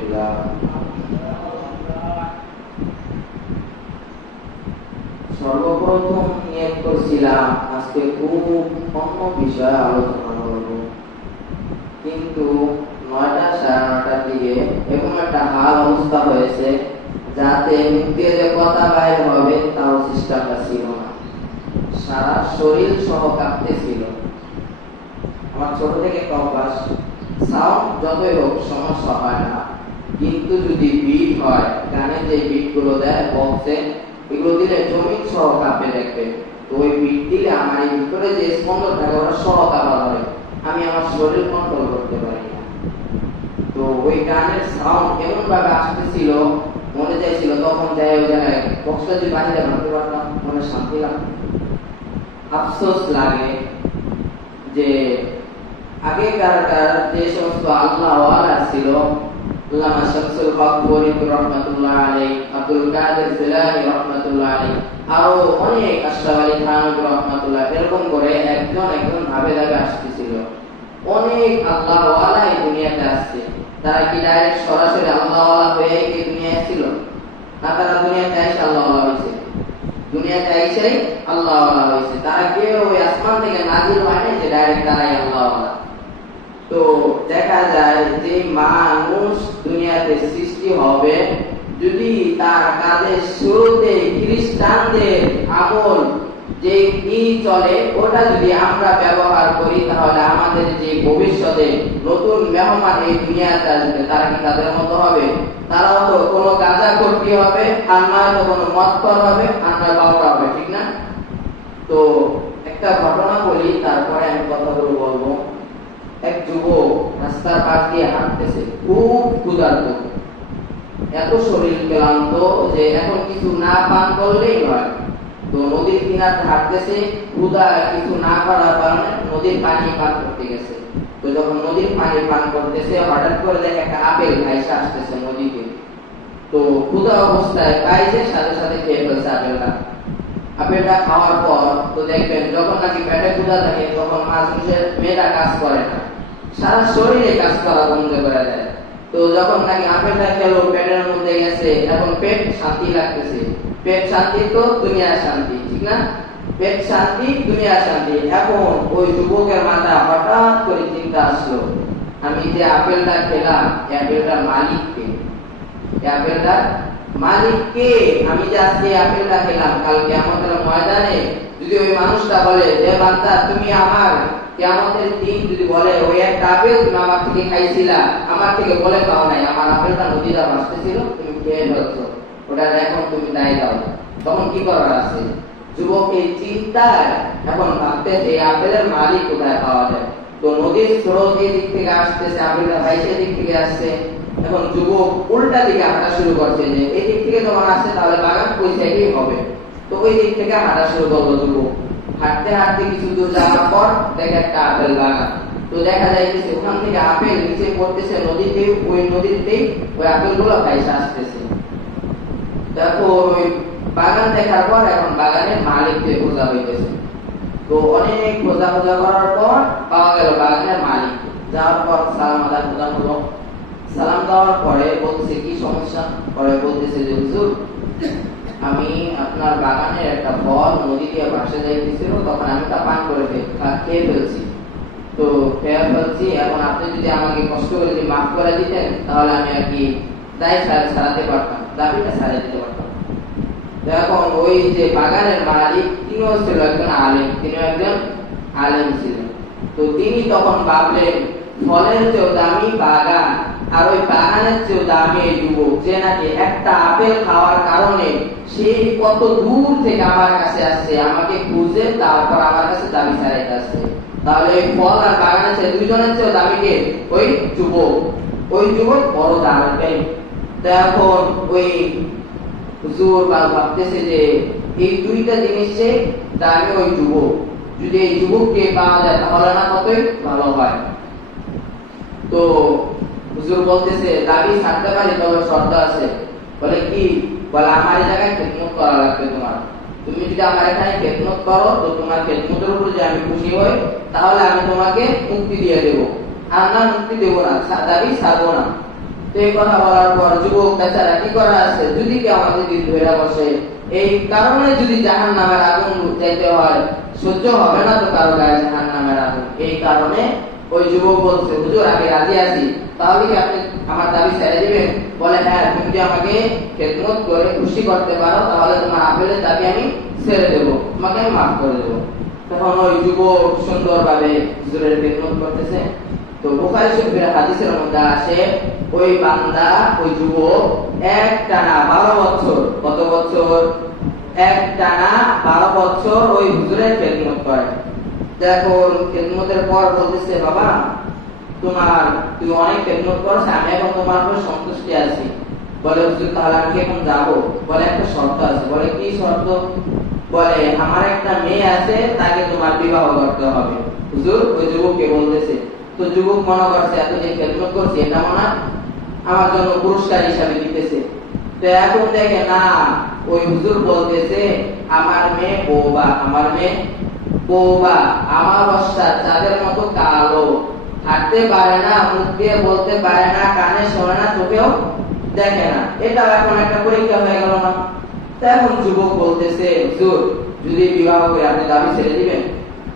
আলহামদুলিল্লাহ। সর্বপ্রথম নিয়ত করছিলাম আজকে খুব অন্য বিষয়ে আলোচনা করব, কিন্তু 9টা সাড়ে 9টার দিকে এমন একটা হাল অবস্থা হয়েছে যাতে মুক্তি যে কথা বাইর হবে তাও চেষ্টাটা ছিল না। সারা শরীর সহ কাঁপতেছিল। আমার ছোট থেকে একটা অভ্যাস, সাউন্ড যতই হোক সমস্যা হয় না, কিন্তু যদি বিট হয়, গানে যে বিট গুলো দেয় বক্সে, এগুলো দিলে জমিন সহ কাঁপে দেখবে। তো ওই বিট দিলে আমার এই ভিতরে যে স্পন্দন থাকে ওটা সহ কাঁপা ধরে, আমি আমার শরীর কন্ট্রোল করতে পারি না। তো ওই গানের সাউন্ড এমন ভাবে আসতেছিল, মনে চাইছিল তখন যাই ওই জায়গায় বক্সটা যদি বাজিয়ে ভাবতে পারতাম মনে শান্তি লাগতো। আফসোস লাগে যে আগেকার যে সমস্ত আল্লাহওয়ালা ছিল, আল্লামা শামসুল হক ফরিদ রহমাতুল্লাহ আলাইহি, আব্দুল কাদের জিলানী রহমাতুল্লাহ আলাইহি, আরো অনেক আশরাফ আলী থানভী রহমাতুল্লাহ, এরকম করে একজন ভাবে ভাবে আসতেছিল। অনেক আল্লাহওয়ালা এই দুনিয়াতে আসছে। তারা কি ডাইরেক্ট সরাসরি আল্লাহওয়ালা হয়ে এই দুনিয়ায় ছিল না? তারা দুনিয়াতে এসে আল্লাহওয়ালা হয়েছে, দুনিয়াতে এসেই আল্লাহওয়ালা হয়েছে। তারা কেউ ওই আসমান থেকে নাজিল হয় না যে ডাইরেক্ট তারাই আল্লাহওয়ালা। তো দেখা যায় যে মানুষ দুনিয়াতে সৃষ্টি হবে, যদি তার কাজের শুরুতে খ্রিস্টানদের আমল যে কি চলে ওটা যদি আমরা ব্যবহার করি, তাহলে আমাদের যে ভবিষ্যতে নতুন মেহমান এই দুনিয়াতে আসবে তারা কি তাদের মতো হবে? তারাও তো কোনো গাঁজা করতে হবে, আর নয় তো কোনো মদখোর হবে, আর নয় বাউরা হবে, ঠিক না? তো একটা ঘটনা বলি, তারপরে আমি কথাগুলো বলবো। এক যুবক রাস্তার পাশ দিয়ে হাঁটতেছে, খুব ক্ষুধার্ত, এত শরীর ক্লান্ত যে এখন কিছু না পান করলেই নয়। তো নদীর কিনারে হাঁটতেছে, ক্ষুধা কিছু না করার কারণে নদীর পানি পান করতে গেছে। তো যখন নদীর পানি পান করতেছে, হঠাৎ করে দেখে একটা আপেল ভাইসা আসতেছে নদীতে। তো ক্ষুধা অবস্থায় পাইছে, সাথে সাথে খেয়ে ফেলছে আপেলটা। আপেলটা খাওয়ার পর তো দেখবেন যখন নাকি পেটে ক্ষুধা থাকে তখন মানুষের মেয়েটা কাজ করে না, সারা শরীরে কাজ করা বন্ধ করে দেয়। তো যখন নাকি আপেলটা খেলো, পেটের মধ্যে গেছে, এখন পেট শান্তি লাগতেছে। পেট শান্তি তো দুনিয়া শান্তি, ঠিক না? পেট শান্তি দুনিয়া শান্তি। এখন ওই যুবকের মাথায় হঠাৎ করে চিন্তা আসলো, আমি যে আপেলটা খেলাম আপেলটার মালিক কে? আপেলটার মালিক কে? আমি যে আজকে আপেলটা খেলাম, কাল কিয়ামতের ময়দানে যদি ওই মানুষটা বলে যে বান্দা তুমি আমার, কিয়ামতের দিন যদি বলে ওই একটা আপেল তুমি আমার থেকে খাইছিলা, আমার থেকে বলে পাও নাই, আমার আপেলটা নদীটা ভাসতেছিল তুমি খেয়ে ফেলছো, ওটা এখন তুমি দায় দাও, তখন কি করার আছে? যুবক এই চিন্তায় এখন ভাবতেছে এই আপেলের মালিক কোথায় পাওয়া যায়। তো নদীর স্রোত এই দিক থেকে আসতেছে, আপেলটা ভাইসের দিক থেকে আসছে। এখন যুবক উল্টা দিকে হাঁটা শুরু করছে, যে এই দিক থেকে তোমার আসছে তাহলে বাগান কই সাইডেই হবে। তো ওই দিক থেকে হাঁটা শুরু করলো যুবক। হাঁটতে হাঁটতে কিছু দূর যাওয়ার পর দেখে একটা আপেল বাগান। তো দেখা যাইতেছে ওখান থেকে আপেল নিচে পড়তেছে নদীতে, ওই নদীতেই ওই আপেল গুলো ভাইসা আসতেছে। তারপর ওই বাগান দেখার পর এখন বাগানের মালিককে খোঁজা হইতেছে। তো অনেক খোঁজা করার পর পাওয়া গেল বাগানের মালিক। যাওয়ার পর সালাম আদায় হলো। সালাম দেওয়ার পরে বলছে কি সমস্যা? পরে বলতেছে যে হুজুর, আমি আপনার বাগানের একটা ফল নদী দিয়ে ভাসে যাইতেছিল, তখন আমি তা পান করে খেয়ে ফেলছি। তো খেয়ে ফেলছি, এখন আপনি যদি আমাকে কষ্ট করে যদি মাফ করে দিতেন তাহলে আমি আর কি দায় সারাতে পারতাম, দাবিটা সারিয়ে দিতে পারতাম। এখন ওই যে বাগানের মালিক তিনিও ছিল একজন আলেম, তিনিও একজন আলেম ছিলেন। তো তিনি তখন ভাবলেন ফলের চেয়েও দামি বাগান, আর ওই বাগানের চেয়েও দামি এই যুবক, যে নাকি একটা আপেল খাওয়ার কারণে সেই কত দূর থেকে আমার কাছে আসছে, আমাকে খুঁজে তারপর আমার কাছে দাবি ছাড়াইতে আসছে। তাহলে ওই ফল আর বাগানের চেয়ে দুইজনের চেয়েও দামি কে? ওই যুবক। ওই যুবক বড় দামি। তো এখন ওই হুজুর ভাবতেছে যে এই দুইটা জিনিসে দামি ওই যুবক, যদি এই যুবককে পাওয়া যায় তাহলে না কতই ভালো হয়। তো হুজুর বলতেছে দাবি ছাড়তে পারি, তবে শর্ত আছে। বলে কি? বলে আমার এই জায়গায় খেদমত করা লাগবে তোমার। তুমি যদি আমার এখানে খেদমত করো, তো তোমার খেদমতের উপর যে আমি খুশি হই, তাহলে আমি তোমাকে মুক্তি দিয়ে দেবো, আর না মুক্তি দেবো না, দাবি ছাড়বো না। তো এই কথা বলার পর যুবক বেচারা কি করা আছে, যদি কেউ আমাদের দিন ধরে বসে, এই কারণে যদি জাহান্নামের আগুন যাইতে হয়, সহ্য হবে না তো কারো গায়ে জাহান্নামের আগুন। এই কারণে ওই যুবক বলছে, হুজুর আমি রাজি আছি, তাহলে কি আপনি আমার দাবি ছেড়ে দিবেন? বলে হ্যাঁ, তুমি যদি আমাকে খেদমত করে খুশি করতে পারো তাহলে তোমার আপেলের দাবি আমি ছেড়ে দেবো, তোমাকে আমি মাফ করে দেবো। তখন ওই যুবক সুন্দরভাবে হুজুরের খেদমত করতেছে। তো বুখারী শরীফের হাদিসের মধ্যে আসে, ওই বান্দা, ওই যুবক একটানা 12 বছর, কত বছর? একটানা 12 বছর ওই হুজুরের খেদমত করে। দেখো খেদমতের পর বলতেছে, বাবা তুই অনেক খেদমত করছ, আমি এখন তোমার উপর সন্তুষ্টি আছি। বলে হুজুর তাহলে আমি এখন যাবো? বলে একটা শর্ত আছে। বলে কি শর্ত? বলে আমার একটা মেয়ে আছে, তাকে তোমার বিবাহ করতে হবে। হুজুর ওই যুবককে বলতেছে। তো যুবক মনে করছে এত যে খেদমত করছে এটা মনে আমার জন্য পুরস্কার হিসাবে দিতেছে। তো এখন দেখে না, ওই হুজুর বলতেছে আমার মেয়ে বৌবা, আমার মেয়ে বৌবা, আমার অবস্থা চাঁদের মতো কালো, হাঁটতে পারে না, মুখ দিয়ে বলতে পারে না, কানে শোনে না, চোখেও দেখে না। এটা এখন একটা পরীক্ষা হয়ে গেল না? এখন যুবক বলতেছে, হুজুর যদি বিবাহ করে আপনি দাবি ছেড়ে দিবেন?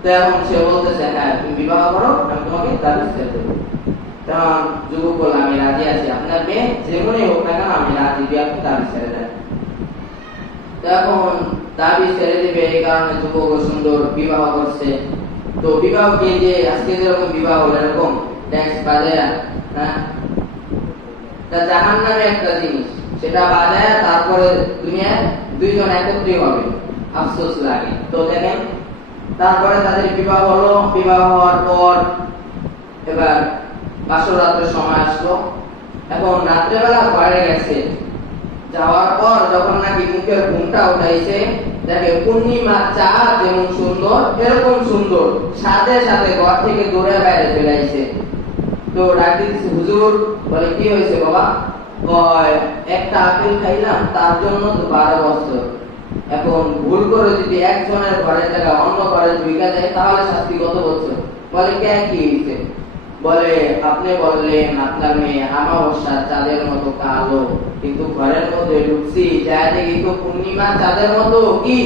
তো এখন সে বলতেছে, হ্যাঁ তুমি বিবাহ করো, আমি তোমাকে দাবি ছেড়ে দেবো। তখন যুবক বলল, আমি রাজি আছি, আপনার মেয়ে যেমনই হোক না কেন আমি রাজি, আপনি দাবি ছেড়ে দেন। তখন দাবি ছেড়ে দিবে, এই কারণে যুবক সুন্দর বিবাহ করছে। তো বিবাহকে যে আজকে যেরকম বিবাহ হলো এরকম ট্যাক্স বাজায় না, জাহান্নামে একটা জিনিস, সেটা বাজায় তারপরে দুনিয়ায় দুইজন একত্রিত হবে, আফসোস লাগে। তো দেখেন তারপরে তাদের বিবাহ হলো। বিবাহ হওয়ার পর এবার বাসর রাতের সময় আসলো। এখন রাত্রেবেলা ঘরে গেছে, যাওয়ার পর যখন নাকি মুখের ঘুমটা উঠাইছে, দেখে পূর্ণিমা চাঁদ যেমন সুন্দর এরকম সুন্দর, সাথে সাথে ঘর থেকে দৌড়ে বাইরে চলে আইছে। তো ডাক দিতেছে, হুজুর। বলে কি হয়েছে বাবা? একটা আপেল খাইলাম, তার জন্য তো 12 বছর। এখন ভুল করে যদি একজনের ঘরের জায়গা অন্য ঘরে ঢুকে যায় তাহলে শাস্তি কত বছর? বলে কে কি হয়েছে? বলে আপনি বললেন আপনার মেয়ে আমাবস্যার চাঁদের মতো কালো, কিন্তু ঘরের মধ্যে ঢুকছি, যাই দেখি তো পূর্ণিমা চাঁদের মতো কি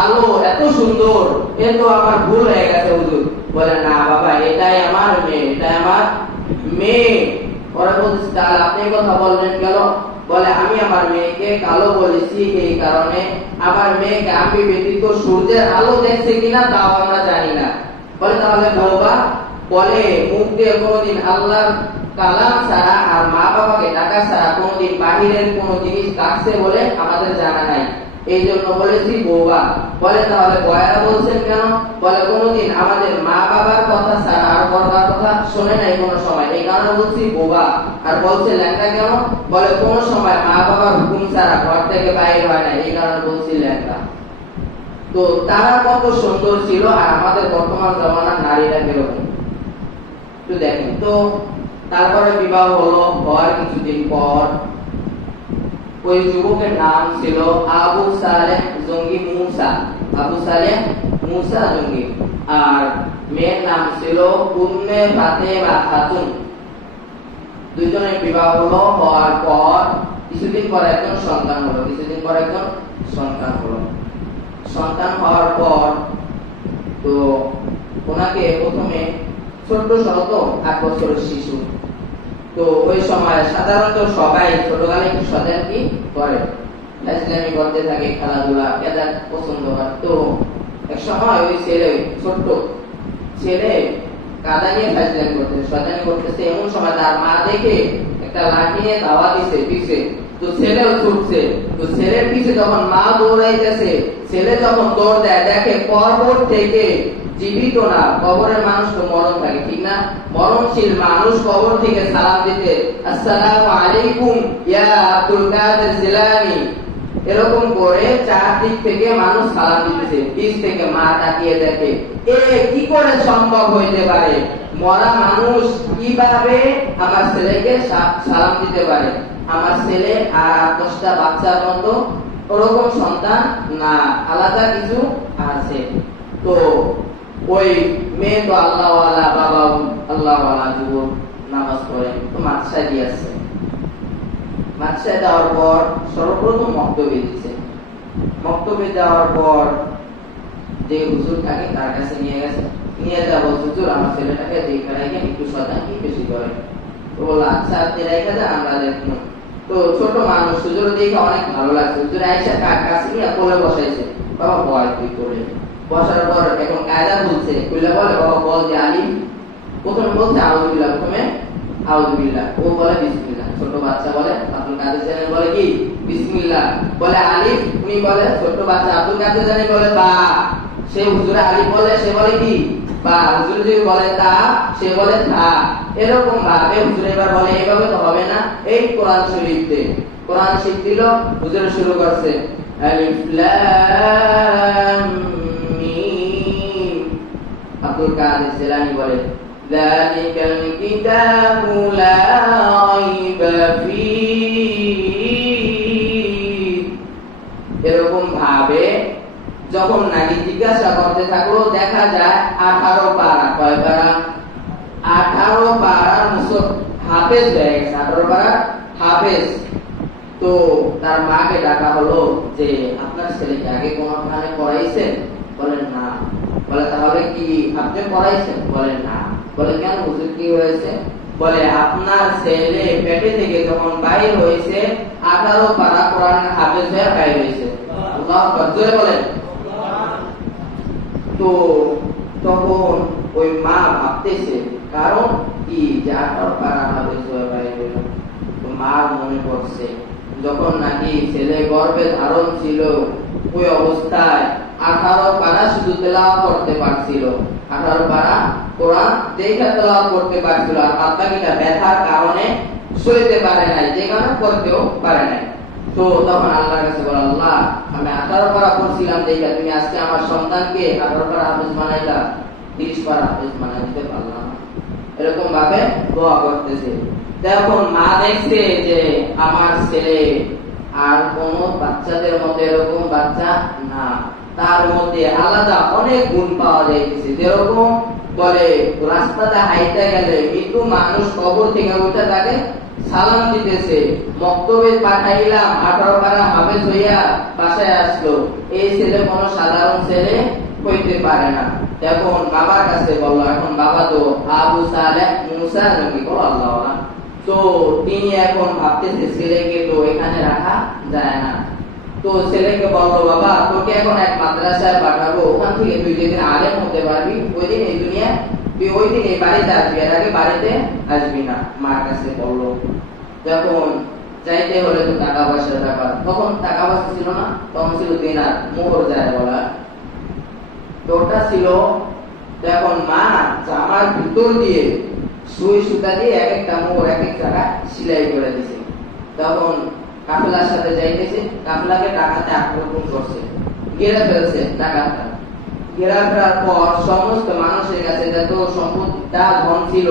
আলো, এত সুন্দর। এ তো আমার ভুল হয়ে গেছে হুজুর। বলে না বাবা, এটাই আমার মেয়ে, এটাই আমার মেয়ে। ওরা বলছে, তাহলে আপনি কথা বললেন কেন? বলে আমি আমার মেয়েকে কালো বলেছি এই কারণে, আমার মেয়েকে আমি ব্যতীত সূর্যের আলো দেখছে কিনা তাও আমরা জানি না। বলে তাহলে বৌবা? বলে মুখ দিয়ে কোনোদিন আল্লাহর কালাম ছাড়া আর মা বাবাকে ডাকা ছাড়া কোনোদিন বাহিরের কোনো জিনিস ডাকছে বলে আমাদের জানা নাই, এই জন্য বলেছি বৌবা। বলে তাহলে বয়ারা বলছেন কেন? বলে কোনোদিন আমাদের মা বাবার কথা ছাড়া আর বড়ার কথা শোনে নাই কোনো সময়, এই কারণে বলছি বৌবা। আর বলছে ল্যাংড়া কেন? বলে কোনো সময় মা বাবার হুকুম ছাড়া ঘর থেকে বাইরে হয় না, এই কারণে বলছি ল্যাংড়া। তো তারা কত সুন্দর ছিল, আর আমাদের বর্তমান জমানার নারীরা কিরকম একটু দেখেন। তো তারপরে বিবাহ হলো। হওয়ার কিছুদিন পর ওই যুবকের নাম ছিল আবু সালেহ জঙ্গি মুসা, আবু সালেহ মুসা জঙ্গি, আর মেয়ের নাম ছিল উম্মে ফাতেমা খাতুন। দুইজনের বিবাহ হলো। হওয়ার পর কিছুদিন পর একজন সন্তান হলো, কিছুদিন পর একজন সন্তান হলো। সন্তান হওয়ার পর তো ওনাকে প্রথমে ছোট্ট শত 8 বছরের শিশু। তো ওই সময় সাধারণত সবাই ছোটকালে একটু সজাগ কি করে, ইসলামী করতে থাকে, খেলাধুলা এদের পছন্দ হয়। তো এক সময় ওই ছেলে, ছোট্ট ছেলে কাদা নিয়ে ফাইজলামি করতেছে, শয়তানি করতেছে। এমন সময় তার মা দেখে একটা লাঠি নিয়ে ধাওয়া দিছে পিছে। তো ছেলেও ছুটছে। তো ছেলের পিছে যখন মা দৌড়াইতেছে, ছেলে যখন দৌড় দেয়, দেখে কবর থেকে জীবিত না, কবরের মানুষ তো মরণ থাকে, ঠিক না? মরণশীল মানুষ কবর থেকে সালাম দিতে, আসসালামু আলাইকুম ইয়া আব্দুল কাদের জিলানী, এরকম করে চারদিক থেকে মানুষ সালাম দিতেছে। পিছ থেকে মা তাকিয়ে দেখে, এ কি করে সম্ভব হইতে পারে? মরা মানুষ কিভাবে আমার ছেলেকে সালাম দিতে পারে? আমার ছেলে আর 10টা বাচ্চার মতো ওরকম সন্তান না, আলাদা কিছু আছে। তো ওই মেয়ে তো আল্লাহওয়ালা, বাবা আল্লাহওয়ালা, যুবক নামাজ পড়ে, তো মাদ্রাসায় দিয়েছে। মাদ্রাসায় যাওয়ার পর সর্বপ্রথম মক্তবে দিচ্ছে। মক্তবে যাওয়ার পর যে হুজুর থাকে তার কাছে নিয়ে গেছে, নিয়ে যাবো হুজুর আমার ছেলেটাকে দেখে রাখেন, একটু শয়তানি বেশি করে। তো বললো আচ্ছা আপনি রেখে যান, আমরা দেখুন। তো ছোট মানুষ, হুজুর দেখে অনেক ভালো লাগছে। হুজুর আয়েশা কাছে নিয়ে কোলে বসাইছে, বাবা বয় তুই কোলে। বসার পর এখন কায়দা বলছে, কইলা বলে বাবা বল যে আলিম। প্রথমে বলছে আউযুবিল্লাহ, প্রথমে আউযুবিল্লাহ, ও বলে বিসমিল্লাহ। ছোট বাচ্চা বলে, আব্দুল কাদের জানি বলে কি বিসমিল্লাহ, বলে আলিফ, উনি বলে ছোট বাচ্চা আব্দুল কাদের জানি বলে বা, সে হুজুরে আলিফ বলে, সে বলে কি বা, হুজুর যদি বলে তা, সে বলে থা। এরকম ভাবে হুজুর এবার বলে এভাবে তো হবে না, এই কোরআন শরীফে কোরআন শিখ দিল, হুজুর শুরু করছে আলিফ লাম মিম। আব্দুল কাদের জিলানী বলে যালিকাল কিতাবু লা রাইবা ফীহি। এরকম ভাবে যখন নাকি জিজ্ঞাসা করতে থাকলো, দেখা যায় 18 পারা, কয় পারা? 18 পারার মুসল হাফেজ হয়ে গেছে, 18 পারা হাফেজ। তো তার মাকে ডাকা হলো যে আপনার ছেলেকে আগে কোনখানে পড়াইছেন? বলেন না। বলে তাহলে কি আপনি পড়াইছেন? বলেন না। বলে কেন হুজুর কি হয়েছে? বলে আপনার ছেলে পেটে থেকে যখন বাইর হয়েছে 18 পারা কোরআনের হাফেজ হয়ে বাইর হয়েছে। আল্লাহু আকবার, জোরে বলেন। তো তখন ওই মা ভাবতেছে কারণ কি যে 18 পারা হাফেজ হয়ে বাইর হইল। তো মার মনে পড়ছে যখন নাকি ছেলে গর্ভে ধারণ ছিল, ওই অবস্থায় 18 পারা শুধু তেলাওয়াত করতে পারছিল, 18 পারা কোরআন দেখে তেলাওয়াত করতে পারছিল, আর বাকিটা ব্যথার কারণে সইতে পারে নাই, যে কারণে করতেও পারে নাই। তো তখন আল্লাহর কাছে বলে আল্লাহ আমি 18 পারা পড়ছিলাম দেখে তুমি আজকে আমার সন্তানকে 18 পারা হাফেজ বানাইলা, 30 পারা হাফেজ বানাই দিতে পারলাম না। এরকম ভাবে দোয়া করতেছে। তখন মা দেখছে যে আমার ছেলে আর কোন বাচ্চাদের মধ্যে এরকম বাচ্চা না, তার মধ্যে আলাদা অনেক গুণ পাওয়া যাইতেছে। যেরকম বলে রাস্তাতে হাইতে গেলে মৃত্যু মানুষ কবর থেকে উঠে তাকে সালাম দিতেছে, মক্তবে পাঠাইলাম 18 পারা হাফেজ হইয়া বাসায় আসলো, এই ছেলে কোনো সাধারণ ছেলে হইতে পারে না। এখন বাবার কাছে বললো, এখন বাবা তো আবু সালেহ মুসা নবী, বলো আল্লাহ। তো তিনি এখন ভাবতেছে ছেলেকে তো এখানে রাখা যায় না। তো ছেলেকে বললো বাবা তোকে এখন এক মাদ্রাসায় পাঠাবো, ওখান থেকে তুই যেদিন আলেম হতে পারবি ওই দিন এই দুনিয়া, তুই ওই দিন এই বাড়িতে আসবি, এর আগে বাড়িতে আসবি না। মার কাছে বললো। যখন যাইতে হলে তো টাকা পয়সার ব্যাপার, তখন টাকা পয়সা ছিল না, তখন ছিল দিনার, মোহর যায় বলা, তো ওটা ছিল। তো এখন মা জামার ভিতর দিয়ে সুই সুতা দিয়ে এক একটা মোহর এক এক জায়গায় সেলাই করে দিছে। তখন কাফেলার সাথে যাইতেছে, কাফেলাকে ডাকাতে আক্রমণ করছে, ঘেরে ফেলছে ডাকাতরা। ঘেরা ফেরার পর সমস্ত মানুষের কাছে যত সম্পদ যা ধন ছিল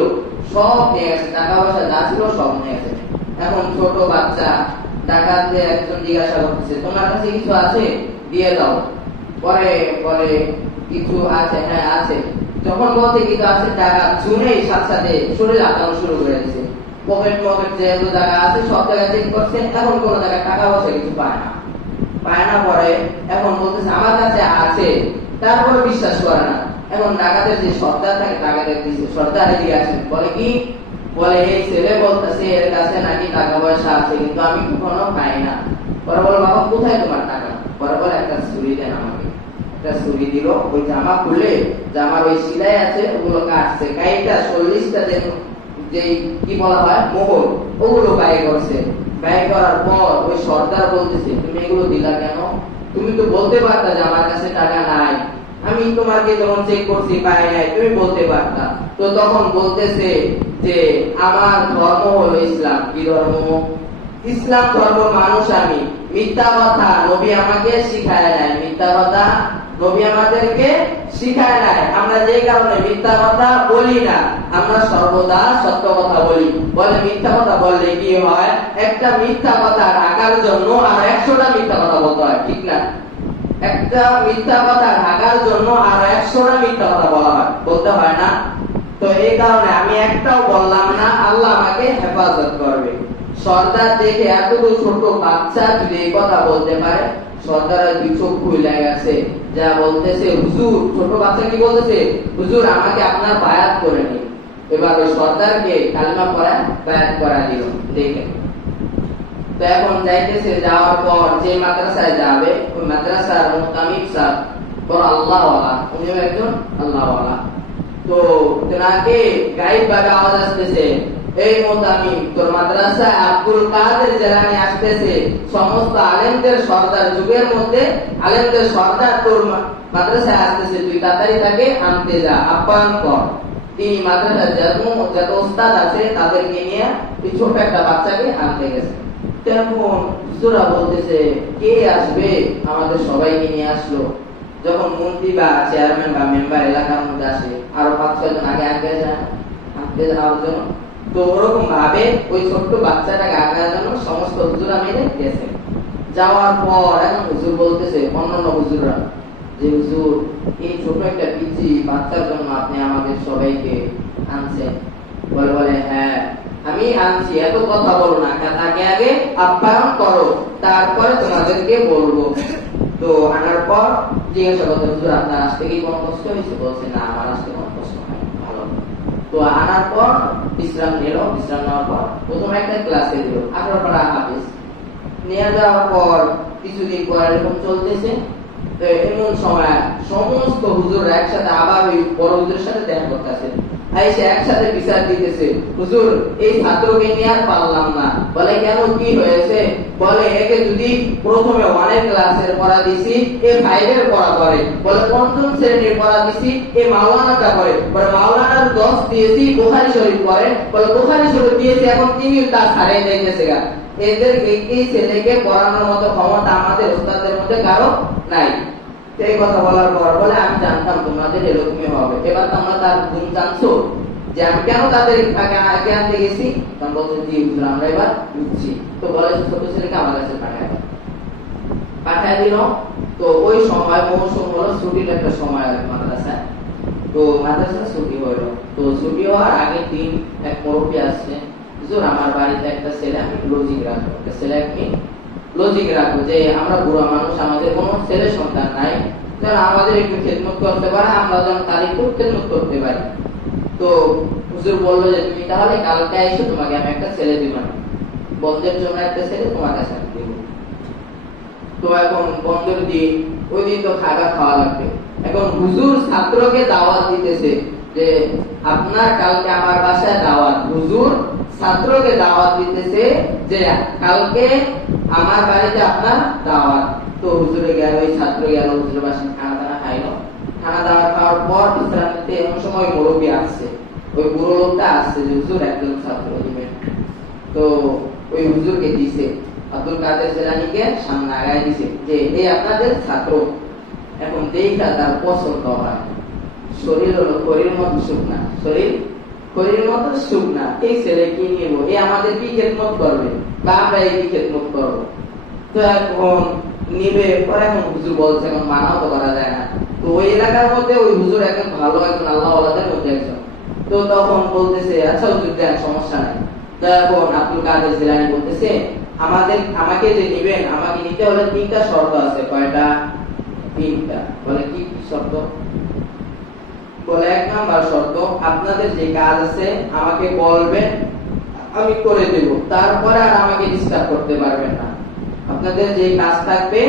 সব নিয়ে গেছে, টাকা পয়সা যা ছিল সব নিয়ে গেছে। এখন ছোট বাচ্চা ডাকাতদের একজন জিজ্ঞাসা করতেছে তোমার কাছে কিছু আছে? দিয়ে দাও। পরে বলে কিছু আছে, হ্যাঁ আছে। যখন বলতে কিছু আছে, টাকা শুনেই সাথে সাথে শরীর আঁকানো শুরু করে দিয়েছে। পকেট পকেট যেহেতু জায়গা আছে সব জায়গায় চেক করছে, এখন কোনো জায়গায় টাকা পয়সা কিছু পায় না। পরে এখন বলতেছে আমার কাছে আছে, তারপরে বিশ্বাস করে না। এখন ডাকাতের যে সর্দার থাকে ডাকাতের দিচ্ছে, সর্দার এদিকে আসেন, বলে কি? বলে এই ছেলে বলতেছে এর কাছে নাকি টাকা পয়সা আছে, কিন্তু আমি কখনো পাই না। পরে বলে বাবা কোথায় তোমার টাকা? পরে বলে একটা ছুরি দেন আমাকে। একটা ছুরি দিল, ওই জামা খুলে জামার ওই সিলাই আছে ওগুলো কাটছে, কাইটা 40টা যেই কি বলা হয় মোহর, ওগুলো গায়ে করছে। ব্যয় করার পর ওই সর্দার বলতেছে তুমি এগুলো দিলা কেন? তুমি তো বলতে পারতা যে আমার কাছে টাকা নাই, আমি তোমাকে যখন চেক করছি পাই নাই, তুমি বলতে পারতা। তো তখন বলতেছে যে আমার ধর্ম হলো ইসলাম। কি ধর্ম? ইসলাম ধর্ম মানুষ আমি। মিথ্যা কথা নবী আমাকে শিখায় নাই, মিথ্যা কথা নবী আমাদেরকে শিখায় নাই। আমরা যে কারণে মিথ্যা কথা বলি না, আমরা সর্বদা সত্য কথা বলি। বলে মিথ্যা কথা বললে কি হয়? একটা মিথ্যা কথা ঢাকার জন্য আর 100টা মিথ্যা কথা বলতে হয়, ঠিক না? একটা মিথ্যা কথা ঢাকার জন্য আর 100টা মিথ্যা কথা বলা হয়, বলতে হয় না? তো এই কারণে আমি একটাও বললাম না, আল্লাহ আমাকে হেফাজত করবে। সর্দার দেখে এতটুকু ছোট বাচ্চা যদি এই কথা বলতে পারে, সর্দারের দুই চোখ খুলে গেছে, যা বলতেছে হুজুর, ছোট বাচ্চা কি বলতেছে, হুজুর আমাকে আপনার বায়াত করে নিন। এবার ওই সর্দারকে কালিমা পড়া বায়াত করা দিল। দেখেন তো এখন যাইতেছে, যাওয়ার পর যে মাদ্রাসায় যাবে ওই মাদ্রাসার মুতামিম স্যার বড় আল্লাহওয়ালা, উনিও একজন আল্লাহওয়ালা। তো তেনাকে গাইব ভাবে আওয়াজ আসতেছে, এই মুতামিম, তোর মাদ্রাসায় আব্দুল কাদের জিলানী আসতেছে, সমস্ত আলেমদের সর্দার, যুগের মধ্যে আলেমদের সর্দার তোর মাদ্রাসায় আসতেছে, তুই তাড়াতাড়ি তাকে আনতে যা, আপ্যায়ন কর। তিনি মাদ্রাসার যত ওস্তাদ আছে তাদেরকে নিয়ে এই ছোট একটা বাচ্চাকে আনতে গেছে। তখন হুজুরা বলতেছে, কে আসবে, আমাদের সবাইকে নিয়ে আসলো। যখন মন্ত্রী বা চেয়ারম্যান বা মেম্বার এলাকার মধ্যে আসে, আরো 5-6 জন আগে আগে যাওয়ার জন্য, তো ওরকম ভাবে ওই ছোট্ট বাচ্চাটাকে আগার জন্য সমস্ত হুজুরা মিলে গেছে। যাওয়ার পর এখন হুজুর বলতেছে অন্যান্য হুজুররা যে, হুজুর এই ছোট একটা পিচি বাচ্চার জন্য আপনি আমাদের সবাইকে আনছেন। বলে হ্যাঁ আমি আনছি, এত কথা বলো না, তাকে আগে আপ্যায়ন করো, তারপরে তোমাদেরকে বলবো। তো আনার পর জিজ্ঞাসা করতে, হুজুর আপনার আসতে কি কোনো কষ্ট হয়েছে? বলছে না, আমার আসতে কোনো কষ্ট হয়, ভালো। তো আনার পর বিশ্রাম নিল, বিশ্রাম নেওয়ার পর প্রথম একটা ক্লাসে দিল 18 পারা হাফেজ। নিয়ে যাওয়ার পর কিছুদিন পর এরকম চলতেছে। তো এমন সময় সমস্ত হুজুর একসাথে আবার ওই বড় হুজুরের সাথে দেখা করতেছে, আইসে একসাথে বিচার দিতেছে, হুজুর এই ছাত্রকে নিয়ে আর পারলাম না। বলে কেন, কি হয়েছে? বলে একে যদি প্রথমে 1 ক্লাসের পড়া দিছি, এ 5 এর পড়া করে। বলে 5ম শ্রেণীর পড়া দিছি, এ মাওলানাটা করে। বলে মাওলানার 10 দিয়েছি, বুখারী শরীফ পড়ে। বলে বুখারী শরীফ দিয়েছি, এখন তিনি তা ছাড়াই যাইতেছে গা। এদের এই ছেলেকে পড়ানোর মতো ক্ষমতা আমাদের ওস্তাদের মধ্যে কারো নাই। এই কথা বলার পর বলে, আমি জানতাম তোমাদের এরকমই হবে, এবার তোমরা তার গুণ জানছো যে আমি কেন তাদের আগে আনতে গেছি? তখন বলছে, জি হুজুর আমরা এবার বুঝছি। তো বলে ছোট ছেলেকে আমার কাছে পাঠায় দিল। তো ওই সময় মৌসুম হলো ছুটির একটা সময় আর মাদ্রাসায়। তো মাদ্রাসা ছুটি হইলো। তো ছুটি হওয়ার আগের দিন এক মুরব্বী আসছে, হুজুর আমার বাড়িতে একটা ছেলে আমি লজিক রাখবো, একটা ছেলে আমি লজিক রাখবো, যে আমরা বুড়া মানুষ, আমাদের কোনো ছেলে সন্তান নাই, যেন আমাদের একটু খেদমত করতে পারে, আমরা যেন তার একটু খেদমত করতে পারি। তো হুজুর বললো যে তুমি তাহলে কালকে এসো, তোমাকে আমি একটা ছেলে দিব না, বন্ধের জন্য একটা ছেলে তোমার কাছে আমি দিব। তো এখন বন্ধের দিন, ওই দিন তো খাওয়া লাগবে। এখন হুজুর ছাত্রকে দাওয়াত দিতেছে যে আপনার কালকে আমার বাসায় দাওয়াত। হুজুর ছাত্রকে দাওয়াত দিতেছে যে কালকে আমার বাড়িতে আপনার দাওয়াত। তো হুজুরে গেল, ওই ছাত্র গেল হুজুরের বাসায়, খানা দানা খাইলো। খানা দাওয়া খাওয়ার পর বিশ্রাম নিতে এমন সময় মুরব্বী আসছে, ওই বুড়ো লোকটা আসছে যে হুজুর একজন ছাত্র দিবেন। তো ওই হুজুরকে দিছে, আব্দুল কাদের জিলানীকে সামনে আগায় দিছে যে এই আপনাদের ছাত্র। এখন দেখা তার পছন্দ হয়, শরীর হলো খড়ির মতো শুকনা, শরীর খড়ির মতো শুকনা, এই ছেলে কি নিব, এ আমাদের কি খেদমত করবে বা আমরা এই কি খেদমত করবো। তো এখন নিবে পরে, এখন হুজুর বলছে এখন মানাও তো করা যায় না। তো ওই এলাকার মধ্যে ওই হুজুর একজন ভালো, একজন আল্লাহওয়ালাদের মধ্যে একজন। তো তখন বলতেছে আচ্ছা হুজুর দেন, সমস্যা নাই। তো এখন আব্দুল কাদের জিলানী বলতেছে, আমাকে যে নিবেন, আমাকে নিতে হলে 3টা শর্ত আছে। কয়টা? 3টা। বলে কি কি শর্ত? বলে 1 নাম্বার শর্ত, আপনাদের যে কাজ আছে আমাকে বলবেন, আমি করে দেব, তারপরে আর আমাকে ডিস্টার্ব করতে পারবেন না। আপনাদের যে কাজ থাকবে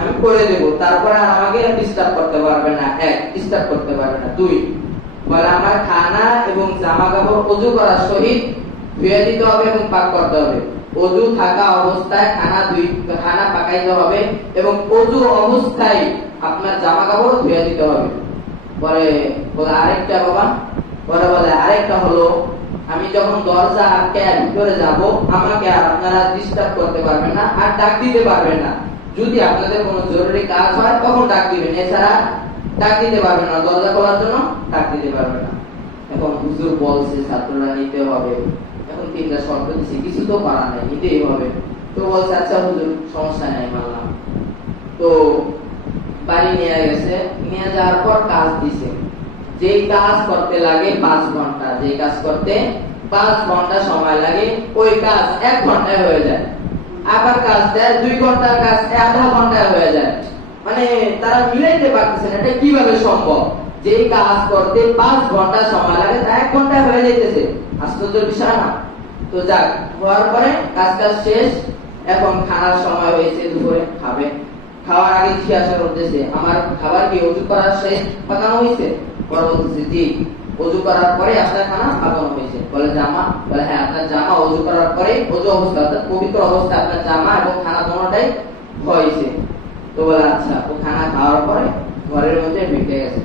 আমি করে দেব, তারপরে আর আমাকে ডিস্টার্ব করতে পারবেন না। 1, ডিস্টার্ব করতে পারবেন না। 2, বলে আমার খানা এবং জামা কাপড় ওযু করার সহিত ধুয়ে দিতে হবে এবং পাক করতে হবে। ওযু থাকা অবস্থায় খানা পাকাইতে হবে এবং ওযু অবস্থায় আপনার জামা কাপড় ধুয়ে দিতে হবে। বলে আরেকটা বাবা, বলে আরেকটা হলো আমি যখন দরজা আটকায় ভিতরে যাব, আমাকে আর আপনারা ডিস্টার্ব করতে পারবেন না, আর ডাক দিতে পারবেন না। যদি আপনাদের কোনো জরুরি কাজ হয় তখন ডাক দিবেন, এছাড়া ডাক দিতে পারবেন না, দরজা খোলার জন্য ডাক দিতে পারবেন না। এখন হুজুর বলছে ছাত্ররা নিতে হবে, এখন 3টা শর্ত দিছে, কিছু তো করার নাই, নিতেই হবে। তো বলছে আচ্ছা হুজুর সমস্যা নাই, মানলাম। তো বাড়ি নিয়ে গেছে, নিয়ে যাওয়ার পর কাজ দিছে, যেই কাজ করতে লাগে 5 ঘন্টা, যেই কাজ করতে 5 ঘন্টা সময় লাগে, ওই কাজ 1 ঘন্টায় হয়ে যায়। আবার কাজ দেয় 2 ঘন্টার কাজ আধা ঘন্টায় হয়ে যায়। মানে তারা মিলাইতে পারতেছে না, এটা কিভাবে সম্ভব? যেই কাজ করতে 5 ঘন্টা সময় লাগে তা 1 ঘন্টায় হয়ে যাইতেছে। আশ্চর্যের বিষয় না? তো যাক, হওয়ার পরে কাজ শেষ। এখন খাওয়ার সময় হয়েছে, দুপুরে খাবে। খাওয়ার আগে জিজ্ঞাসা করতেছে, আমার খাবার কি ওযু করার শেষ পাকানো হয়েছে? পরে বলতেছে, জি। ওযু করার পরে আপনার খানা পাকানো হয়েছে। বলে জামা? বলে হ্যাঁ, আপনার জামা ওযু করার পরে, ওযু অবস্থা অর্থাৎ পবিত্র অবস্থা আপনার জামা এবং খানা দুটোটাই হয়েছে। তো বলে আচ্ছা। ও খানা খাওয়ার পরে ঘরের মধ্যে ঢুকে গেছে।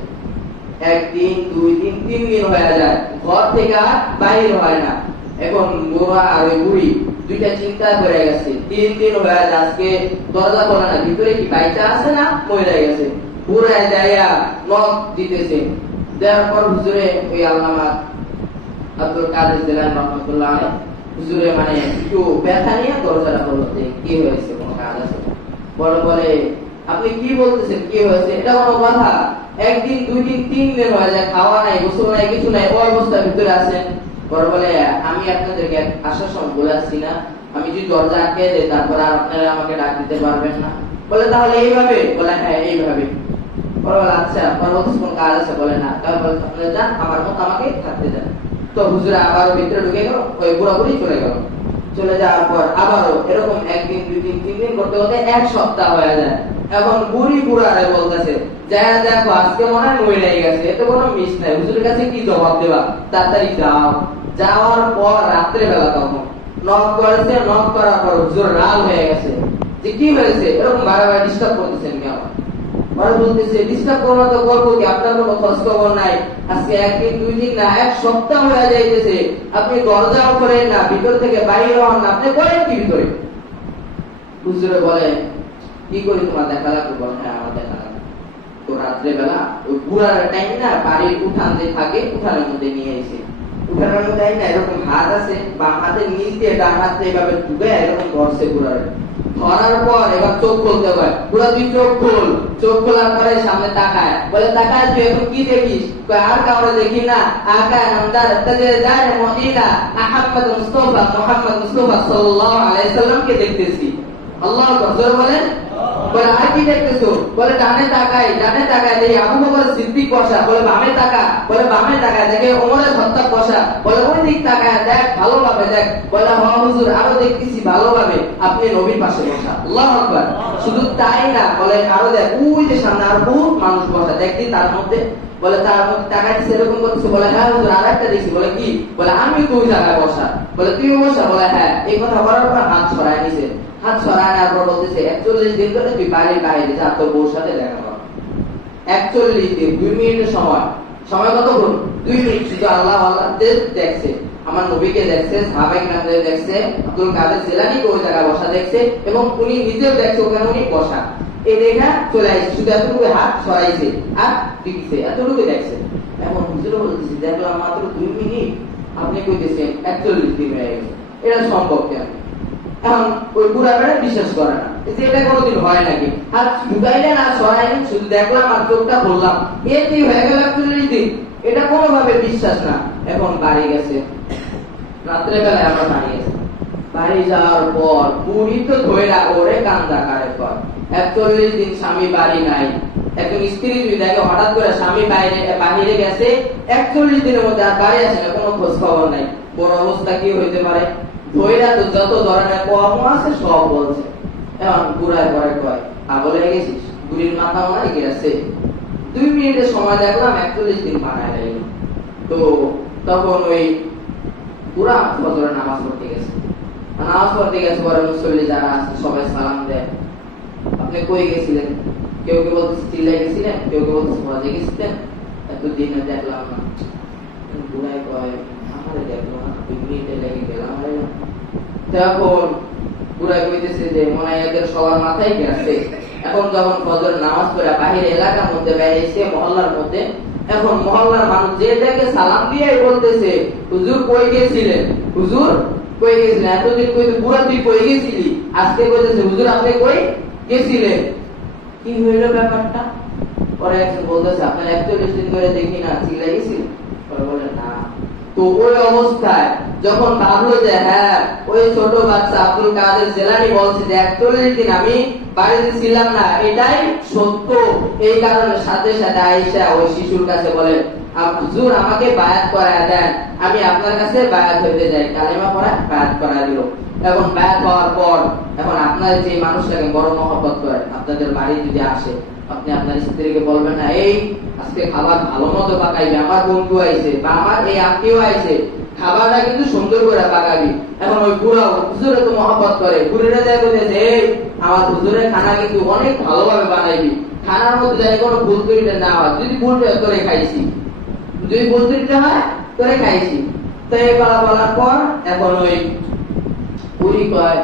1 দিন 2 দিন 3 দিন হয়ে যায়, ঘর থেকে আর বাইরে হয় না। এখন বুড়া আর ওই বুড়ি দুইটা চিন্তা করে গেছে। 3 দিন হয়ে যায়, আজকে দরজা খোলা না, ভিতরে কি বাইচা আছে না মরে গেছে। বুড়া যাইয়া নক দিতেছে। দেওয়ার পর হুজুরে ওই আল্লামা আব্দুল কাদের জিলানী রাহমাতুল্লাহ আলাইহি হুজুরে মানে একটু ব্যথা নিয়ে দরজাটা খুললো, কি হয়েছে, কোনো কাজ আছে? বলে আপনি কি বলতেছেন, কি হয়েছে? এটা কোনো কথা? 1 দিন 2 দিন 3 দিন হয়ে যায়, খাওয়া নাই, গোসল নাই, কিছু নাই, ওই অবস্থার ভিতরে আছেন। বলে আমি আপনাদেরকে আসার সময় বলেছি না, আমি যদি দরজা আটকে দেই তারপরে আর আপনারা আমাকে ডাক দিতে পারবেন না? বলে তাহলে এইভাবে? বলে হ্যাঁ এইভাবে। বলে আচ্ছা, পরবর্তী কোন কাজ আছে? বলে না। তাহলে বলে আপনারা যান, আমার মত আমাকে থাকতে দেন। তো হুজুর আবার ভিতরে ঢুকে গেল, ওই পুরোপুরি চলে গেল। চলে যাওয়ার পর আবারও এরকম 1 দিন 2 দিন 3 দিন করতে করতে 1 সপ্তাহ হয়ে যায়। এখন বুড়ি বুড়ারে বলতেছে, যা দেখো আজকে মনে হয় মরে গেছে, এত কোনো মিস নাই, হুজুরের কাছে কি জবাব দেবা? তাড়াতাড়ি যাও। যাওয়ার পর রাত্রে বেলা তখন নক করেছে, নক করার পর হুজুর রাগ হয়ে গেছে যে কি হয়েছে, এরকম বারবার ডিস্টার্ব করতেছেন কেন? পরে বলতেছে, ডিস্টার্ব করবো তো করবো কি, আপনার কোনো খোঁজ খবর নাই, আজকে 1 দিন 2 দিন না 1 সপ্তাহ হয়ে যাইতেছে, আপনি দরজাও করেন না, ভিতর থেকে বাইরে হন না, আপনি করেন কি ভিতরে? হুজুরে বলে কি করি, তোমার দেখা লাগবে? বলে হ্যাঁ, আমার দেখা লাগবে। তো রাত্রে বেলা ওই বুড়ার টাইম না, বাড়ির উঠান যে থাকে, উঠানের মধ্যে নিয়ে এসে, উঠানের মধ্যে না এরকম হাত আছে, বাম হাতের নিচ দিয়ে ডান হাতে এভাবে ঢুকে এরকম ধরছে বুড়ার। ধরার পর এবার চোখ খুলতে হয়। বুড়া তুই চোখ খোল। চোখ খোলার পরে সামনে তাকায়। বলে তাকায় তুই এখন কি দেখিস? আর কাউরে দেখি না। আকা নামদার তাজেদার মদিনা আহমদ মুস্তাফা মুহাম্মদ মুস্তাফা সাল্লাল্লাহু আলাইহি সাল্লামকে দেখতেছি। আল্লাহু আকবার বলেন। বলে আর কি দেখতেছো? বলে ডানে তাকাই, ডানে তাকায় দেখি আবু বকর সিদ্দিক বসা। বলে বামে তাকা। বলে বামে তাকায় দেখে ওমরের খাত্তাব বসা। বলে ওই দিক তাকায় দেখ, ভালোভাবে দেখ। বলে হ্যাঁ হুজুর, আরো দেখতেছি ভালোভাবে, আপনি নবীর পাশে বসা। আল্লাহু আকবার। শুধু তাই না, বলে আরো দেখ, ওই যে সামনে আর বহুত মানুষ বসা, দেখি তার মধ্যে। বলে তার মধ্যে তাকাইছে, এরকম করতেছে। বলে হ্যাঁ হুজুর, আরেকটা দেখছি। বলে কি? বলে আমি তো ওই জায়গায় বসা। বলে তুইও বসা? বলে হ্যাঁ। এই কথা বলার পর হাত ছড়ায় নিছে। হাত ছড়ায় নেওয়ার পর বলতেছে, 41 দিন ধরে তুই বাড়ির বাইরে যা, তোর বউর সাথে দেখা কর। 41 দিন 2 মিনিটের সময়। সময় কতক্ষণ? 2 মিনিট। শুধু আল্লাহ আল্লাহ দেখছে, আমার নবীকে দেখছে, সাহাবায়ে কেরামদের দেখছে, আব্দুল কাদের জিলানীকে ওই জায়গায় বসা দেখছে, এবং উনি নিজেও দেখছে ওখানে উনি বসা। এই দেখা চলে আসছে, শুধু এতটুকু হাত ছড়াইছে আর দিচ্ছে, এতটুকু দেখছে। এখন হুজুর বলতেছে, দেখলাম মাত্র 2 মিনিট, আপনি কইতেছেন 41 দিন হয়ে গেছে, এটা সম্ভব কেন? এখন ওই বুড়া বেড়া বিশ্বাস করে না যে এটা কোনোদিন হয় নাকি। হাত ঢুকাইলেন আর ছড়াইলেন, শুধু দেখলাম আর চোখটা বললাম, এতেই হয়ে গেল 41 দিন, এটা কোনোভাবে বিশ্বাস না। এখন বাড়ি গেছে, রাত্রে বেলায় আবার বাড়ি গেছে। বাড়ি যাওয়ার পর বুড়ি তো ধইরা ওরে কান্দা কারে পর 41 দিন স্বামী বাড়ি নাই। একজন স্ত্রী যদি দেখে হঠাৎ করে স্বামী বাহিরে গেছে, 41 দিনের মধ্যে আর বাড়ি আসে না, কোনো খোঁজ খবর নাই, বড় অবস্থা কি হইতে পারে? ধইরা তো যত ধরনের কর্ম আছে সব বলছে। এখন বুড়ায় পরে কয়, পাগল হয়ে গেছিস? বুড়ির মাথা মনে গেছে, 2 মিনিটের সময় দেখলাম 41 দিন বানায় গেল। তো তখন ওই বুড়া ফজরের নামাজ পড়তে গেছে। নামাজ পড়তে গেছে পরে মুসল্লি যারা আছে সবাই সালাম দেয়। আপনি কই গেছিলেন? কেউ কেউ বলতেছে চিল্লাই গেছিলেন, কেউ কেউ বলতেছে হজে গেছিলেন, এতদিন দেখলাম না। বুড়ায় কয়, আমারে দেখলো না, 2 মিনিটে লেগে গেলাম। তখন বুড়ায় কইতেছে যে মনে হয় এদের সবার মাথায় গেছে। এখন যখন ফজর নামাজ পড়ে বাহিরে এলাকার মধ্যে বেরিয়েছে, মহল্লার মধ্যে, এখন মহল্লার মানুষ যে দেখে সালাম দিয়ে বলতেছে, হুজুর কই গেছিলেন? হুজুর কই গেছিলেন? এতদিন কইতে বুড়া তুই কই গেছিলি? আজকে কইতেছে হুজুর আপনি কই গেছিলেন? কি হইল ব্যাপারটা? পরে একজন বলতেছে, আপনার 41 দিন ধরে দেখি না, চিল্লাই গেছিলেন? পরে বলে না। তো ওই অবস্থায় যখন ভাবলো যে হ্যাঁ ওই ছোট বাচ্চা আব্দুল কাদের জিলানী বলছে যে 41 দিন আমি বাড়িতে ছিলাম না, এটাই সত্য, এই কারণে সাথে সাথে আয়েশা ওই শিশুর কাছে বলে, হুজুর আমাকে বায়াত করায় দেন, আমি আপনার কাছে বায়াত হইতে যাই। কালেমা পড়া বায়াত করায় দিল। এখন বায়াত হওয়ার পর এখন আপনার যে মানুষটাকে বড় মহব্বত করে আপনাদের বাড়ি যদি আসে, আপনি আপনার স্ত্রীকে বলবেন না এই আজকে খাবার ভালো মতো পাকাইবে, আমার বন্ধু আইছে বা আমার এই আত্মীয় আইছে, খাবারটা কিন্তু সুন্দর করে পাকাবি। এখন ওই বুড়াও হুজুরে তো মহব্বত করে, বুড়িরা যায় বলতেছে এই আমার হুজুরের খানা কিন্তু অনেক ভালোভাবে বানাইবি, খানার মধ্যে যাই কোনো ভুল ত্রুটি না হয়, যদি ভুল করে খাইছি, যদি ভুল ত্রুটি হয় করে খাইছি। তো এই বলার পর এখন ওই বুড়ি কয়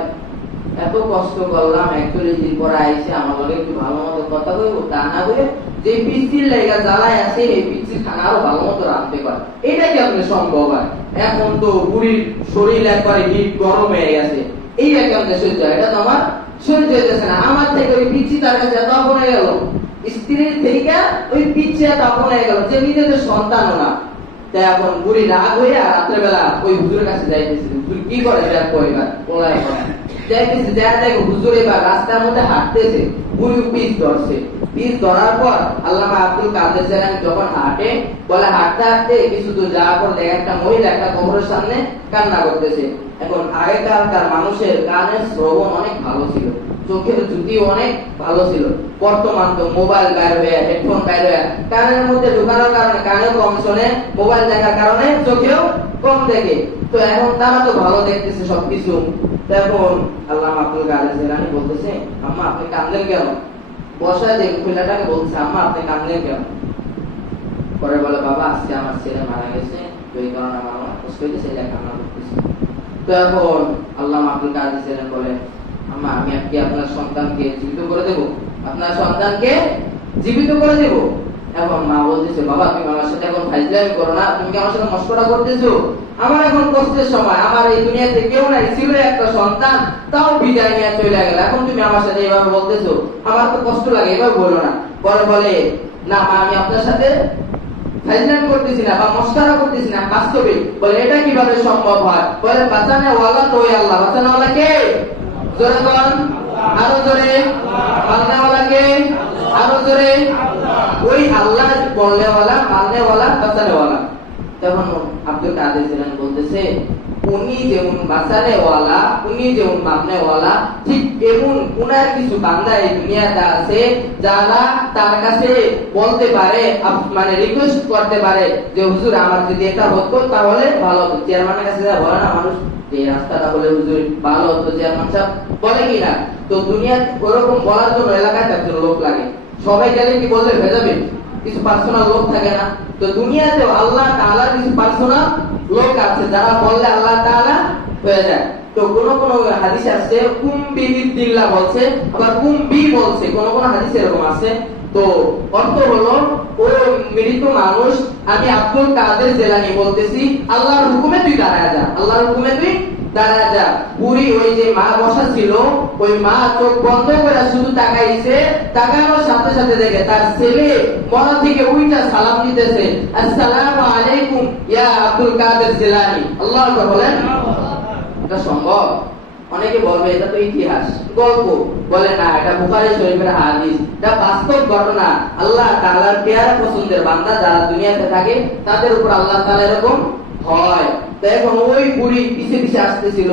এত কষ্ট করলাম 41 দিন পর আইছে, আমার লগে একটু ভালো মতো কথা কইব, তা না বলে যে পিচির লেগা জ্বালায় আছে এই পিচির খানা আরো ভালো মতো রাঁধতে পারে, এটা কি আপনি সম্ভব হয়? এখন তো বুড়ির শরীর একবারে হিট গরম হয়ে গেছে, এইটা কেমনে সহ্য হয়? এটা তো আমার সহ্য হইতেছে না। আমার থেকে ওই পিচি তার কাছে এত আপন হয়ে গেল, স্ত্রীর থেকে ওই পিচি এত আপন হয়ে গেল যে নিজেদের সন্তানও না। তাই এখন বুড়ি রাগ হইয়া রাত্রেবেলা ওই হুজুরের কাছে যাইতেছে, হুজুর কি করে যার পরিবার ওলাই যাইতেছে, দেখা দেখো হুজুর এবার রাস্তার মধ্যে হাঁটতেছে, বুড়ি পিচ ধরছে, পিচ ধরার পর আল্লামা আব্দুল কাদের জিলানী যখন হাঁটে, বলে হাঁটতে হাঁটতে কিছু দূর যাওয়ার পর দেখে একটা মহিলা একটা কবরের সামনে কান্না করতেছে। এখন আগেকার মানুষের কানের শ্রবণ অনেক ভালো ছিল, চোখের জ্যোতি অনেক ভালো ছিল। বর্তমান তো মোবাইল বাইর হয়ে, হেডফোন বাইর হয়ে কানের মধ্যে ঢোকানোর কারণে কানেও কম শোনে, মোবাইল দেখার কারণে চোখেও কম দেখে। তো এখন তারা তো ভালো দেখতেছে সবকিছু। এখন আল্লামা আব্দুল কাদের জিলানী বলতেছে আম্মা আপনি কাঁদলেন কেন? বসা যে মহিলাটাকে বলছে আম্মা আপনি কাঁদলেন কেন? পরে বলে বাবা আজকে আমার ছেলে মারা গেছে, তো এই কারণে আমার অনেক কষ্ট হইতেছে, এটা কান্না করতেছে। তো এখন আল্লামা আব্দুল কাদের জিলানী বলে আম্মা আমি কি আপনার সন্তানকে জীবিত করে দেব? আপনার সন্তানকে জীবিত করে দেব? এখন মা বলতেছে বাবা তুমি আমার সাথে এখন ফাইজলামি করো না, তুমি কি আমার সাথে মশকরা করতেছো? আমার এখন কষ্টের সময়, আমার এই দুনিয়াতে কেউ নাই, ছিল একটা সন্তান তাও বিদায় নিয়ে চলে গেল, এখন তুমি আমার সাথে এভাবে বলতেছো, আমার তো কষ্ট লাগে, এভাবে বলো না। পরে বলে না মা আমি আপনার সাথে ফাইজলামি করতেছি না বা মশকরা করতেছি না, বাস্তবে বলে এটা কিভাবে সম্ভব হয়? বলে বাঁচানে ওয়ালা তো ওই আল্লাহ, বাঁচানে ওয়ালা কে? জোরে বল, আরো জোরে, মাননেওয়ালাকে আরো জোরে, ওই আল্লাহ বলনেওয়ালা, মাননেওয়ালা, বাঁচানেওয়ালা। তখন আব্দুল কাদের জিলানী বলতেছে উনি যেমন বাঁচানেওয়ালা, উনি যেমন মাননেওয়ালা, ঠিক এমন উনার কিছু বান্দা এই দুনিয়াতে আছে যারা তার কাছে বলতে পারে, মানে রিকোয়েস্ট করতে পারে যে হুজুর আমার যদি এটা হতো তাহলে ভালো হতো। চেয়ারম্যানের কাছে যা বলে না মানুষ যে রাস্তাটা বলে হুজুর ভালো হতো, চেয়ারম্যান সাহেব বলে কিনা? তো দুনিয়া ওরকম বলার জন্য এলাকায় একজন লোক লাগে, সবাই গেলে কি বললে ভেজাবে, কিছু পার্সোনাল লোক থাকে না? তো দুনিয়াতে আল্লাহ তাআলার কিছু পার্সোনাল লোক আছে যারা বললে আল্লাহ তাআলা হয়ে যায়। তো কোন কোন হাদিসে আছে কুম্বি বিদিল্লাহ বলছে, আবার কুম্বি বলছে, কোন কোন হাদিসে এরকম আছে। তো অর্থ হলো ও মৃত মানুষ, আমি আব্দুল কাদের জিলানী বলতেছি আল্লাহর হুকুমে তুই দাঁড়ায় যা, আল্লাহর হুকুমে তুই দাঁড়ায় যা। বুড়ি ওই যে মা বসা ছিল, ওই মা চোখ বন্ধ করে শুধু তাকাইছে, তাকানোর সাথে সাথে দেখে তার ছেলে মরা থেকে উইটা সালাম দিতেছে, আসসালামু আলাইকুম ইয়া আব্দুল কাদের জিলানী। আল্লাহু আকবার বলেন। এটা সম্ভব? অনেকে বলবে এটা তো ইতিহাস গল্প, বলে না এটা বুখারী শরীফের হাদিস, এটা বাস্তব ঘটনা। আল্লাহ তাআলার পেয়ারা পছন্দের বান্দা যারা দুনিয়াতে থাকে তাদের উপর আল্লাহ তাআলা এরকম হয়। এখন ওই বুড়ি পিছে পিছে আসতেছিল,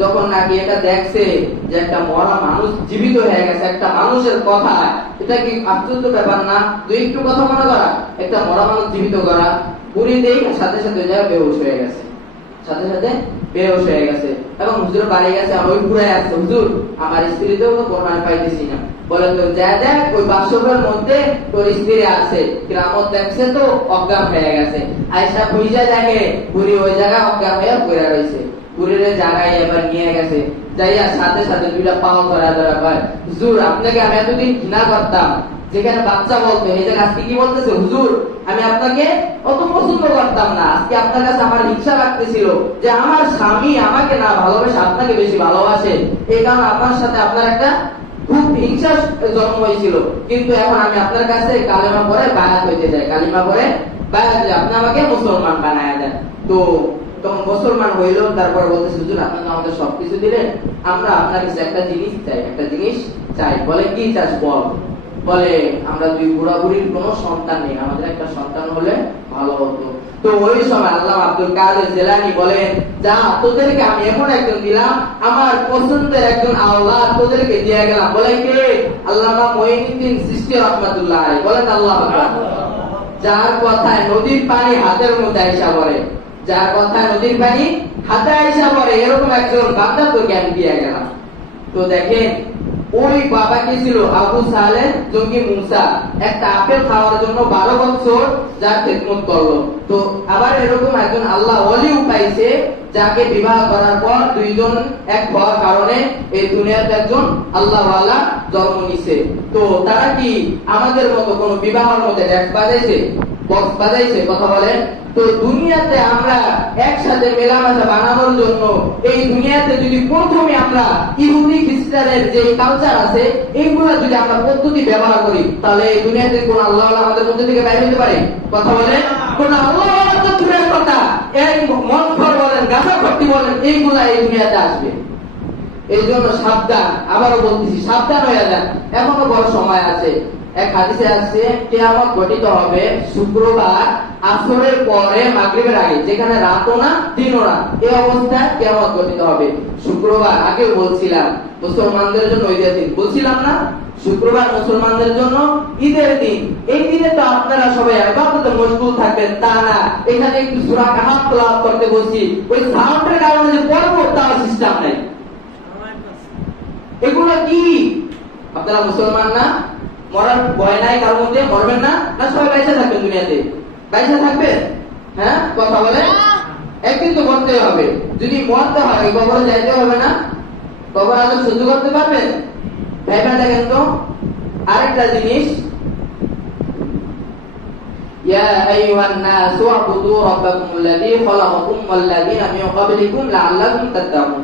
যখন নাকি এটা দেখছে যে একটা মরা মানুষ জীবিত হয়ে গেছে, একটা মানুষের কথা, এটা কি আশ্চর্য ব্যাপার না? দুই একটু কথা মনে করা, একটা মরা মানুষ জীবিত করা। বুড়ি দেই সাথে সাথে যায় বেহুশ হয়ে গেছে, সাথে সাথে বেহুশ হয়ে গেছে। এবং হুজুর বাড়ি গেছে, আর ওই পুরাই আছে, হুজুর আমার স্ত্রীতেও তো কোরবানি পাইতেছি না। বলে তো যা দেখ ওই বাসকের মধ্যে তোর স্ত্রী আছে, কিরামত দেখছে তো অজ্ঞান হয়ে গেছে। আয়েশা বুঝা দেখে বুড়ি ওই জায়গায় অজ্ঞান হয়ে পড়ে রয়েছে। বুড়ির জায়গায় এবার নিয়ে গেছে, যাইয়া সাথে সাথে দুইটা পাও ধরা ধরা কয় হুজুর আপনাকে আমি এতদিন ঘৃণা করতাম, যেখানে বাচ্চা বলতো এই জায়গায় আজকে কি বলতেছে হুজুর আমি আপনাকে অত পছন্দ করতাম না, আজকে আপনার কাছে আমার ইচ্ছা রাখতেছিল যে আমার স্বামী আমাকে না ভালোবাসে আপনাকে বেশি ভালোবাসে, এই কারণে আপনার সাথে আপনার একটা খুব হিংসা জন্ম হয়েছিল। কিন্তু এখন আমি আপনার কাছে কালেমা পড়ে বায়াত হইতে চাই, কালিমা পড়ে বায়াত, আপনি আমাকে মুসলমান বানায় দেন। তো তখন মুসলমান হইল, তারপর বলতেছে হুজুর আপনি তো আমাদের সবকিছু দিলেন, আমরা আপনার কাছে একটা জিনিস চাই। বলে কি চাস বল? বলে আমরা দুই বুড়া বুড়ির কোনো সন্তান নেই, আমাদের একটা সন্তান হলে ভালো হতো। তো ওই সময় আল্লামা আব্দুল কাদের জিলানী বলেন, যা তোদেরকে আমি এমন একজন দিলাম, আমার পছন্দের একজন আওলাদ তোদেরকে দিয়ে গেলাম। বলে কে? আল্লামা মুঈনুদ্দিন চিশতি রাহমাতুল্লাহ আলাইহি। বলেন আল্লাহু আকবার। যার কথায় নদীর পানি হাতের মধ্যে আইসা পড়ে, যার কথায় নদীর পানি হাতে আইসা পড়ে, এরকম একজন বান্দা তোকে আমি দিয়ে গেলাম। তো দেখেন ওই বাবা কি ছিল? আবু সালেহ জঙ্গি মুসা একটা আপেল খাওয়ার জন্য 12 বছর যার খেদমত করলো। তো আবার এরকম একজন আল্লাহ ওলিও পাইছে, যাকে বিবাহ করার পর দুইজন এক হওয়ার কারণে এই দুনিয়াতে একজন আল্লাহওয়ালা জন্ম নিছে। তো তারা কি আমাদের মতো কোন বিবাহের মধ্যে ড্যান্স বাজাইছে, বক্স বাজাইছে? কথা বলেন। তো দুনিয়াতে আমরা একসাথে মেলামেশা বানানোর জন্য এই দুনিয়াতে যদি প্রথমে আমরা ইহুদি খ্রিস্টানের যে কালচার আছে এইগুলা যদি আমরা পদ্ধতি ব্যবহার করি, তাহলে এই দুনিয়াতে কোন আল্লাহ আমাদের মধ্যে থেকে বাইরে হতে পারে? কথা বলেন। কোন আল্লাহ দূরের কথা, এই মনফর বলেন, গাছা ভর্তি বলেন, এইগুলা এই দুনিয়াতে আসবে। এই জন্য সাবধান, আবারও বলতেছি সাবধান হয়ে যান, এখনো বড় সময় আছে। এক হাদিসে আছে কিয়ামত ঘটিত হবে শুক্রবার আসরের পরে মাগরিবের আগে, যেখানে রাতও না দিনও না, এই অবস্থায় কিয়ামত ঘটিত হবে। শুক্রবার আগেও বলছিলাম মুসলমানদের জন্য ঈদের দিন, বলছিলাম না? শুক্রবার মুসলমানদের জন্য ঈদের দিন। এই দিনে তো আপনারা সবাই ইবাদতে মশগুল থাকবেন, তা না। এখানে একটু সূরা কাহাফ তেলাওয়াত করতে বলছি, ওই সাউন্ডের কারণে যে পড়বো তার সিস্টেম নাই। এগুলো কি? আপনারা মুসলমান না? মরার ভয় নাই কারোর মধ্যে? মরবেন না? না সবাই বাইসা থাকবেন দুনিয়াতে? বাইসা থাকবেন? হ্যাঁ কথা বলেন। একদিন তো মরতে হবে, যদি মরতে হয় কবরে যাইতে হবে না? কবর আজ সহ্য করতে পারবেন? ভাইবা দেখেন তো আরেকটা জিনিস, ইয়া আইয়ুহান নাসু আবুদু রাব্বাকুমুল্লাযী খালাকাকুম ওয়াল্লাযীনা মিন ক্বাবলিকুম লাআল্লাকুম তাত্তাকুন।